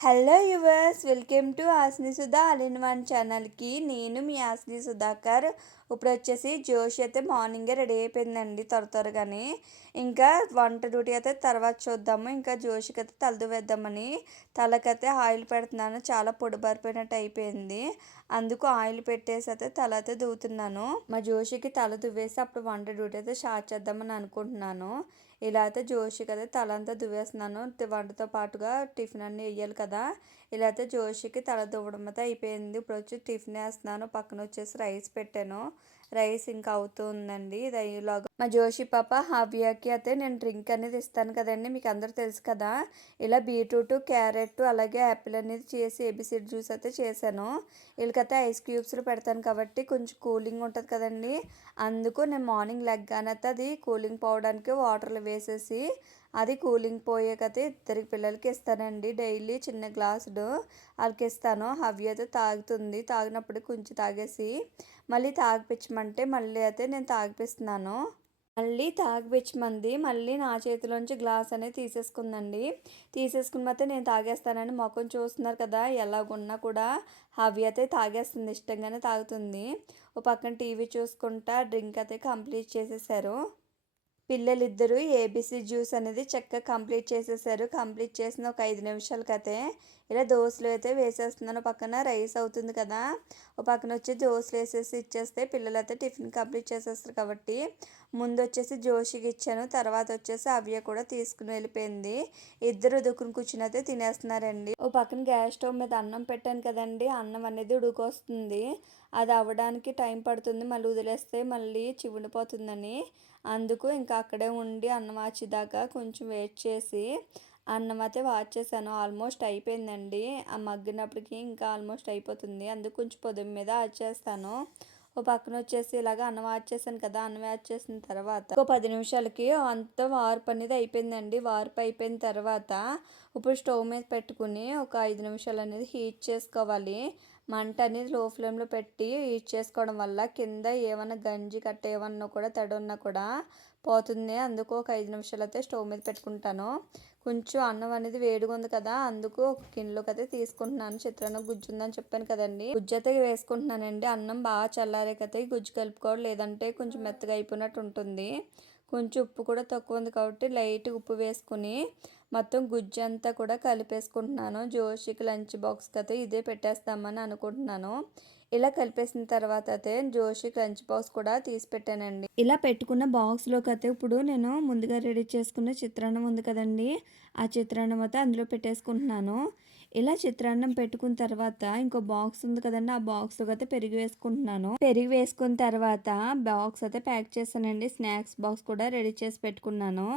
Hello yours welcome to Asni Sudha all in one ఛానల్కి. నేను మీ ఆస్ని సుధాకర్. ఇప్పుడు వచ్చేసి జోషి అయితే మార్నింగే రెడీ అయిపోయిందండి త్వర త్వరగానే. ఇంకా వంట డ్యూటీ అయితే తర్వాత చూద్దాము. ఇంకా జోషికి అయితే తలదు వేద్దామని తలకైతే ఆయిల్ పెడుతున్నాను. చాలా పొడిబారిపోయినట్టు అయిపోయింది. అందుకు ఆయిల్ పెట్టేసి అయితే తల అయితే దువ్వుతున్నాను మా జోషికి తల దువ్వేసి అప్పుడు వంట డ్యూటీ అయితే స్టార్ట్ చేద్దామని అనుకుంటున్నాను. ఇలా అయితే జోషికి అయితే తల అంతా దువ్వేస్తున్నాను. వంటతో పాటుగా టిఫిన్ అన్నీ వేయాలి కదా. ఇలా అయితే జోషికి తల దువ్వడం అయితే అయిపోయింది. ఇప్పుడు వచ్చి టిఫిన్ వేస్తున్నాను. పక్కన వచ్చేసి రైస్ పెట్టాను. రైస్ ఇంకా అవుతుందండి. ఇలాగా మా జోషి పాప హావ్యాకి అయితే నేను డ్రింక్ అనేది ఇస్తాను కదండి. మీకు అందరూ తెలుసు కదా ఇలా బీట్రూట్ క్యారెట్ అలాగే యాపిల్ అనేది చేసి ఏబిసిడ్ జ్యూస్ అయితే చేశాను. వీళ్ళకైతే ఐస్ క్యూబ్స్లో పెడతాను కాబట్టి కొంచెం కూలింగ్ ఉంటుంది కదండి. అందుకు నేను మార్నింగ్ లెగ్గానైతే అది కూలింగ్ పోవడానికి వాటర్లో వేసేసి అది కూలింగ్ పోయాకైతే ఇద్దరికి పిల్లలకి ఇస్తానండి. డైలీ చిన్న గ్లాసుడు వాళ్ళకి ఇస్తాను. హవ్య అయితే తాగుతుంది. తాగినప్పుడు కొంచెం తాగేసి మళ్ళీ తాగిపించమంటే మళ్ళీ అయితే నేను తాగిపిస్తున్నాను. మళ్ళీ తాగిపించమంది మళ్ళీ నా చేతిలోంచి గ్లాస్ అనేది తీసేసుకుందండి. తీసేసుకుని అయితే నేను తాగేస్తానని మొఖం చూస్తున్నారు కదా ఎలాగున్నా కూడా హవి అయితే తాగేస్తుంది ఇష్టంగానే తాగుతుంది. ఓ పక్కన టీవీ చూసుకుంటా డ్రింక్ అయితే కంప్లీట్ చేసేసారు. పిల్లలిద్దరూ ఏబీసీ జ్యూస్ అనేది చక్కగా కంప్లీట్ చేసేసారు. కంప్లీట్ చేసిన ఒక ఐదు నిమిషాలకైతే ఇలా దోశలు అయితే వేసేస్తున్నాను. పక్కన రైస్ అవుతుంది కదా ఒక పక్కన వచ్చి దోశలు వేసేసి ఇచ్చేస్తే పిల్లలు అయితే టిఫిన్ కంప్లీట్ చేసేస్తారు కాబట్టి ముందు వచ్చేసి జోషికి ఇచ్చాను తర్వాత వచ్చేసి అవ్య కూడా తీసుకుని వెళ్ళిపోయింది. ఇద్దరు దుక్కుని కూర్చుని అయితే తినేస్తున్నారండి. ఓ పక్కన గ్యాస్ స్టవ్ మీద అన్నం పెట్టాను కదండి అన్నం అనేది ఉడుకొస్తుంది. అది అవ్వడానికి టైం పడుతుంది మళ్ళీ వదిలేస్తే మళ్ళీ చివుడిపోతుందని అందుకు ఇంకా అక్కడే ఉండి అన్నం వచ్చేదాకా కొంచెం వెయిట్ చేసి అన్నం అయితే వాచ్ చేశాను ఆల్మోస్ట్ అయిపోయిందండి. ఆ మగ్గినప్పటికి ఇంకా ఆల్మోస్ట్ అయిపోతుంది. అందుకు కొంచెం పొదుపు మీద వచ్చేస్తాను ఓ పక్కన వచ్చేసి ఇలాగ అన్నం యాడ్ చేశాను కదా అన్నం యాడ్ చేసిన తర్వాత ఒక పది నిమిషాలకి అంత వార్పు అనేది అయిపోయిందండి. వార్పు అయిపోయిన తర్వాత ఇప్పుడు స్టవ్ మీద పెట్టుకుని ఒక ఐదు నిమిషాలు అనేది హీట్ చేసుకోవాలి. మంట అనేది లో ఫ్లేమ్లో పెట్టి హీట్ చేసుకోవడం వల్ల కింద ఏమన్నా గంజి కట్ట ఏమన్నా కూడా తడి ఉన్నా కూడా పోతుంది. అందుకు ఒక ఐదు నిమిషాలు అయితే స్టవ్ మీద పెట్టుకుంటాను. కొంచెం అన్నం అనేది వేడిగా ఉంది కదా అందుకు ఒక గిన్నెలోకి అయితే తీసుకుంటున్నాను. చిత్రాన్న గుజ్జు ఉందని చెప్పాను కదండి. గుజ్జు అయితే వేసుకుంటున్నానండి. అన్నం బాగా చల్లారేకైతే గుజ్జు కలుపుకోవడం లేదంటే కొంచెం మెత్తగా అయిపోయినట్టు ఉంటుంది. కొంచెం ఉప్పు కూడా తక్కువ ఉంది కాబట్టి లైట్ ఉప్పు వేసుకుని మొత్తం గుజ్జు అంతా కూడా కలిపేసుకుంటున్నాను. జోషికి లంచ్ బాక్స్కి అయితే ఇదే పెట్టేస్తామని అనుకుంటున్నాను. ఇలా కలిపేసిన తర్వాత అయితే జోషి క్రంచ్ బాక్స్ కూడా తీసి పెట్టానండి. ఇలా పెట్టుకున్న బాక్స్లోకి అయితే ఇప్పుడు నేను ముందుగా రెడీ చేసుకున్న చిత్రాన్నం ఉంది కదండి. ఆ చిత్రాన్నం అయితే అందులో పెట్టేసుకుంటున్నాను. ఇలా చిత్రాన్నం పెట్టుకున్న తర్వాత ఇంకో బాక్స్ ఉంది కదండి ఆ బాక్స్లోకి అయితే పెరిగి వేసుకుంటున్నాను. పెరిగి వేసుకున్న తర్వాత బాక్స్ అయితే ప్యాక్ చేశానండి. స్నాక్స్ బాక్స్ కూడా రెడీ చేసి పెట్టుకున్నాను.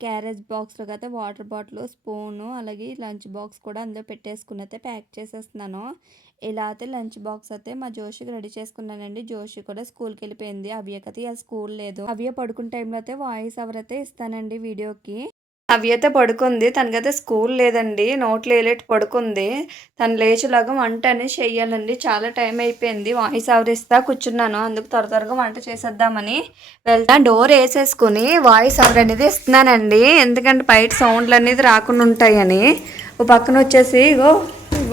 క్యారేజ్ బాక్స్లో అయితే వాటర్ బాటిల్ స్పూను అలాగే లంచ్ బాక్స్ కూడా అందులో పెట్టేసుకుని అయితే ప్యాక్ చేసేస్తున్నాను. ఇలా అయితే లంచ్ బాక్స్ అయితే మా జోషికి రెడీ చేసుకున్నానండి. జోషి కూడా స్కూల్కి వెళ్ళిపోయింది. అవ్యకైతే స్కూల్ లేదు. అవ్య పడుకున్న టైంలో అయితే వాయిస్ ఎవరైతే ఇస్తానండి వీడియోకి అవ్యత పడుకుంది. తనకైతే స్కూల్ లేదండి. నోట్లు వేయలేటి పడుకుంది. తను లేచేలాగా వంట అనేది చెయ్యాలండి. చాలా టైం అయిపోయింది. వాయిస్ ఆవరిస్తా కూర్చున్నాను. అందుకు త్వర త్వరగా వంట చేసేద్దామని వెళ్తా. డోర్ వేసేసుకుని వాయిస్ ఆవర్ అనేది ఇస్తున్నానండి. ఎందుకంటే బయట సౌండ్లు అనేది రాకుండా ఉంటాయని. ఓ పక్కన వచ్చేసి ఇగో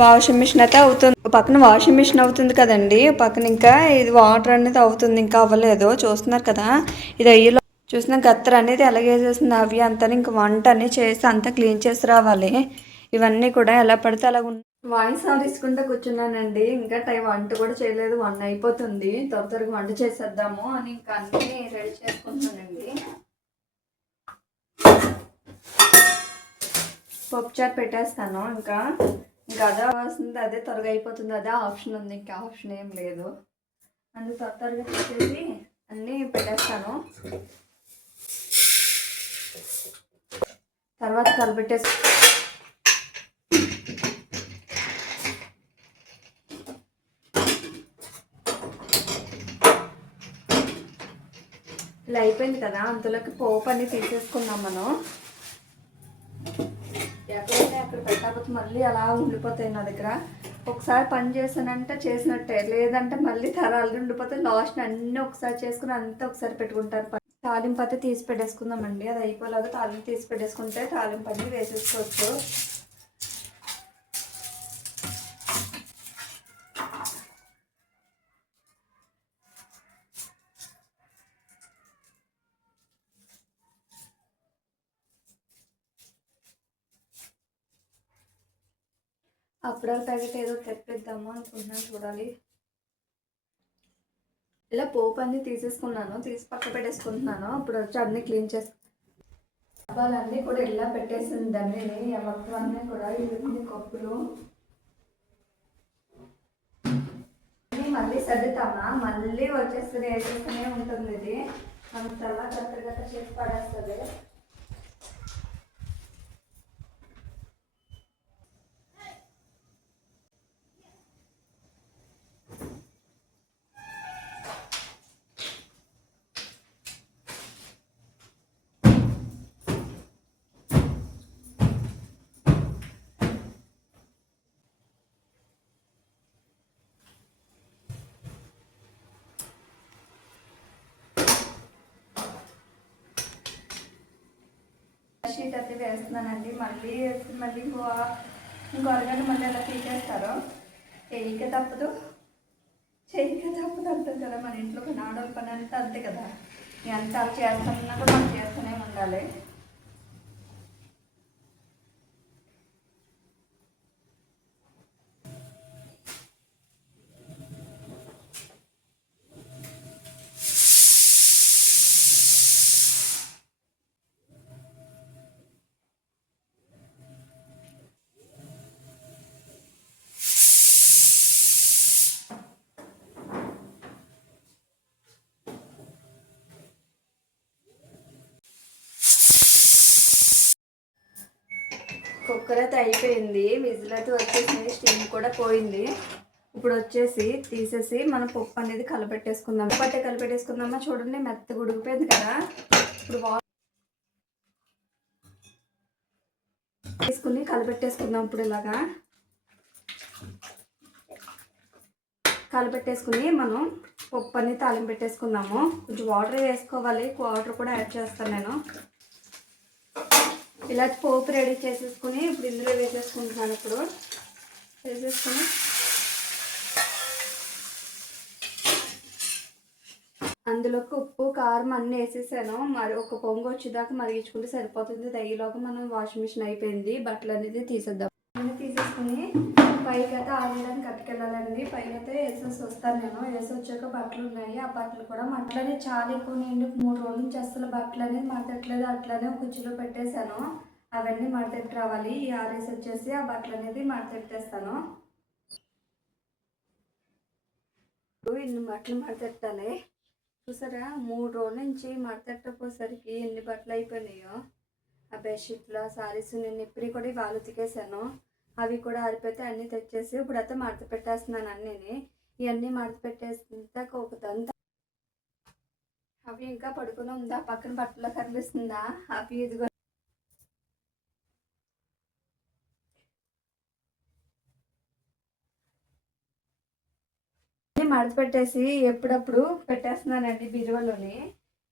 వాషింగ్ మిషన్ అయితే అవుతుంది. పక్కన వాషింగ్ మిషన్ అవుతుంది కదండి. పక్కన ఇంకా ఇది వాటర్ అనేది అవుతుంది. ఇంకా అవ్వలేదు. చూస్తున్నారు కదా. ఇది అయ్యేలో చూసిన గత్తర అనేది ఎలాగేసేసింది అవి అంతా ఇంక వంట అని చేసి అంతా క్లీన్ చేసి రావాలి. ఇవన్నీ కూడా ఎలా పడితే అలా వాయిస్ ఆర్ కూర్చున్నానండి. ఇంకా టైం వంట కూడా చేయలేదు. వన్ అయిపోతుంది. త్వర త్వరగా వంట చేసేద్దాము అని ఇంకా అన్నీ రెడీ చేసుకుంటున్నానండి. పప్పు పెట్టేస్తాను. ఇంకా ఇంకా అదే వస్తుంది అదే త్వరగా అయిపోతుంది. అదే ఆప్షన్ ఉంది. ఇంకా ఆప్షన్ ఏం లేదు. అందుకు త్వర త్వరగా చేసేసి అన్నీ పెట్టేస్తాను. తర్వాత కలిపెట్టేసి ఇలా అయిపోయింది కదా అంతలోకి పోపు అన్ని తీసేసుకున్నాం మనం. ఎక్కడైతే అక్కడ పెట్టకపోతే మళ్ళీ అలా ఉండిపోతాయి నా దగ్గర. ఒకసారి పని చేసానంటే చేసినట్టే లేదంటే మళ్ళీ తరాలు ఉండిపోతే లాస్ట్ అన్నీ ఒకసారి చేసుకుని అంతా ఒకసారి పెట్టుకుంటారు తాలింపు అయితే తీసి పెట్టేసుకుందామండి. అది అయిపోలాగా తాలింపు తీసి పెట్టేసుకుంటే తాలింపు అన్నీ వేసేసుకోవచ్చు. అప్పుడాల ప్యాకెట్ ఏదో తెప్పిద్దాము అనుకుంటున్నాను చూడాలి. ఇలా పోపు అన్ని తీసేసుకున్నాను తీసి పక్క పెట్టేసుకుంటున్నాను. ఇప్పుడు వచ్చి అన్ని క్లీన్ చేసుకు డబ్బాలన్నీ కూడా ఇలా పెట్టేసింది అన్నీ మొత్తం అన్నీ కూడా ఇవి కప్పులు. మళ్ళీ సర్దుతామా? మళ్ళీ వచ్చేస్తుంది వేసేస్తూనే ఉంటుంది ఇది. అంతలా తర్వాత గట్ట చేసి పడేస్తుంది. షీట్ అయితే వేస్తున్నానండి. మళ్ళీ మళ్ళీ ఇంకో ఇంకో అరగంట మళ్ళీ అలా తీసేస్తారు చేయక తప్పదు. చేయక తప్పదు అంటుంది కదా మన ఇంట్లో పని పని అంతా అంతే కదా. ఎంత చేస్తున్నా కూడా మనం చేస్తూనే ఉండాలి. కుక్కర్ అయిపోయింది. విజిల్ అయితే వచ్చేసింది స్టీమ్ కూడా పోయింది. ఇప్పుడు వచ్చేసి తీసేసి మనం పప్పు అనేది కలపెట్టేసుకుందాం. పట్టే కలపెట్టేసుకుందామా? చూడండి మెత్తగా ఉడికిపోయింది కదా. ఇప్పుడు తీసుకుని కలపెట్టేసుకుందాం ఇప్పుడు ఇలాగా. కలపెట్టేసుకుని మనం పప్పు అనేది తాలింపు పెట్టేసుకుందాము. కొంచెం వాటర్ వేసుకోవాలి. వాటర్ కూడా యాడ్ చేస్తాను నేను. ఇలా పోపు రెడీ చేసేసుకుని ఇప్పుడు ఇందులో వేసేసుకుంటున్నాను ఇప్పుడు. వేసేసుకుని. అందులోకి ఉప్పు కారం అన్నీ వేసేసాను. మరి ఒక పొంగు వచ్చేదాకా మరిగించుకుంటే సరిపోతుంది. దయ్యలోకి మనం వాషింగ్ మిషన్ అయిపోయింది. బట్టలు అనేది తీసేద్దాం తీసేసుకుని పైకి కట్టుకెళ్ళాలండి. పైన అయితే వేసేసి వస్తాను నేను. వేసి వచ్చాక బట్టలు ఉన్నాయి. ఆ బట్టలు కూడా అట్లనే చాలా ఎక్కువ నేను మూడు రోజుల నుంచి అసలు బట్టలు అనేది మడతట్లేదు అట్లనే కుర్చీలో పెట్టేశాను. అవన్నీ మడతెట్టి రావాలి. ఈ ఆరేసి వచ్చేసి ఆ బట్టలు అనేది మడతెట్టేస్తాను. ఇన్ని బట్టలు మడతెట్టాలి. చూసారా? మూడు రోజుల నుంచి మడతెట్టపోసరికి ఎన్ని బట్టలు అయిపోయినాయో. ఆ బెడ్షీట్లు సారీస్ నేను ఇప్పుడు కూడా వాళ్ళు ఉతికేసాను అవి కూడా ఆరిపోతే అన్నీ తెచ్చేసి ఇప్పుడైతే మడత పెట్టేస్తున్నాను అన్నీ ఇవన్నీ మడత పెట్టేస్తే కోకుతంతా అవి ఇంకా పడుకుని ఉందా? పక్కన బట్టలో కనిపిస్తుందా? అవి ఇదిగో. మడత పెట్టేసి ఎప్పుడప్పుడు పెట్టేస్తున్నానండి బీరువాలోని.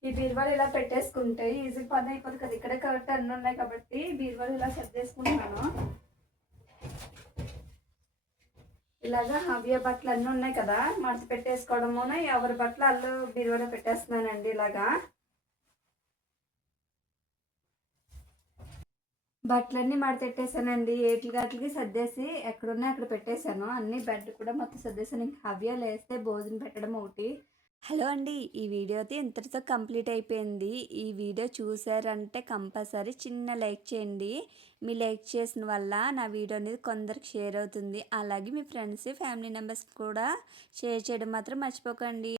ఈ బీరువాలు ఇలా పెట్టేసుకుంటే ఈజీ పని అయిపోతుంది కదా. ఇక్కడ కరెక్ట్ అన్నీ ఉన్నాయి కాబట్టి బీరువాలు ఇలా సెట్ చేసుకుంటున్నాను. ఇలాగా హవ్య బట్టలు అన్నీ ఉన్నాయి కదా మడత పెట్టేసుకోవడమున ఎవరి బట్టలు అల్లు బీరువాలో పెట్టేస్తున్నానండి ఇలాగా. బట్టలన్నీ మడతెట్టేసానండి ఏట్లు గట్లకి సర్దేసి ఎక్కడున్నా అక్కడ పెట్టేశాను. అన్ని బెడ్ కూడా మొత్తం సర్దేశాను. ఇంకా హవ్య లేస్తే భోజనం పెట్టడం ఒకటి. హలో అండి ఈ వీడియో అయితే ఇంతటితో కంప్లీట్ అయిపోయింది. ఈ వీడియో చూసారంటే కంపల్సరీ చిన్న లైక్ చేయండి. మీ లైక్ చేసిన వల్ల నా వీడియో అనేది కొందరికి షేర్ అవుతుంది. అలాగే మీ ఫ్రెండ్స్ ఫ్యామిలీ మెంబర్స్ కూడా షేర్ చేయడం మాత్రం మర్చిపోకండి.